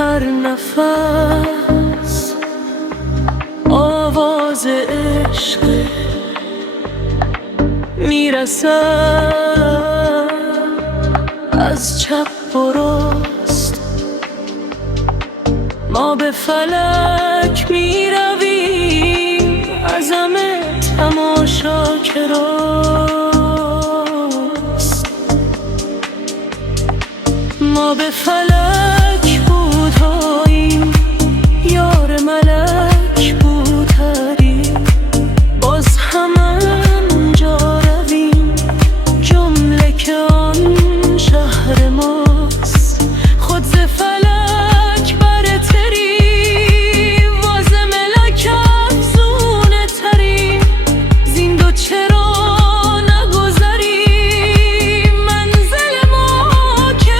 هر نفس آواز عشق میرسد از چپ و راست. ما به فلک میرویم از همه تماشا که راست. ما به فلک بوداییم یار ملک بودتریم، باز همانجا رویم جمله که آن شهر ماست. خود ز فلک برتریم واز ملک افزونه تریم، زین دو چرا نگذریم منزل ما که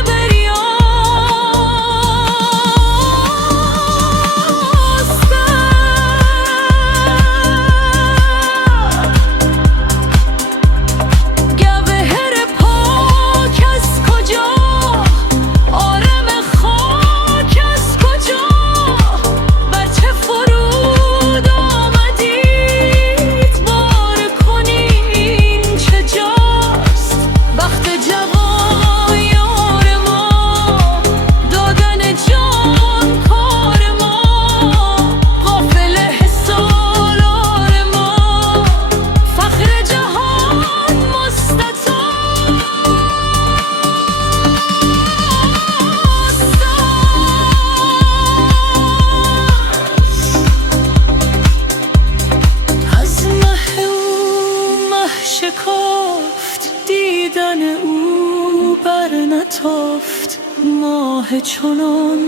شکافت دیدن او بر نتافت. ماه چنان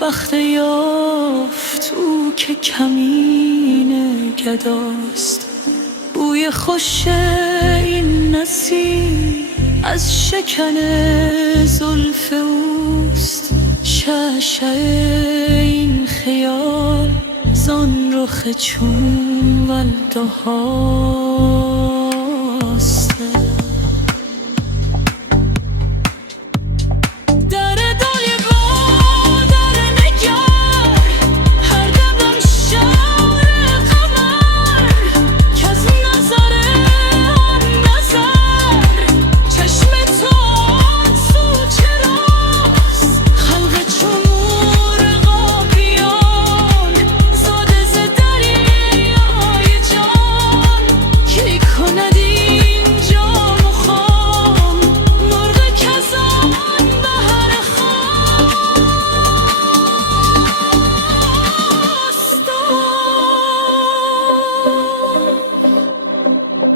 بخت یافت او که کمین گداست. بوی خوش این نسیم از شکن زلف اوست، شعشع این خیال زان رخ چون والدهاست.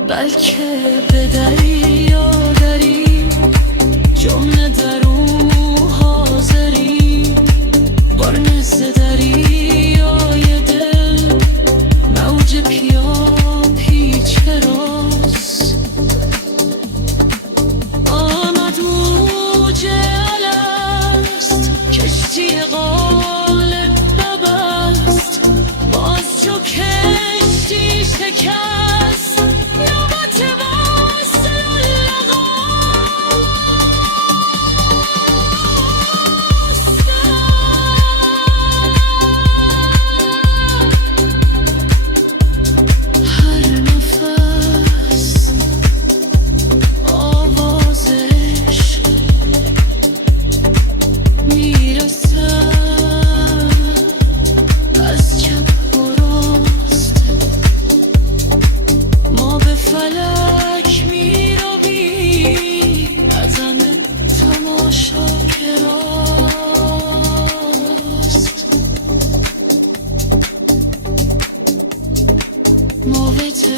بلکه به دریا دریم جمله در او حاضریم، بار نزد دریای دل موج پیا پیچ راست. آمد موج الست کشتی غالب ببست، باز چو کشتی شکست فلک می رویم از همه تماشا که راست. ما به تواسته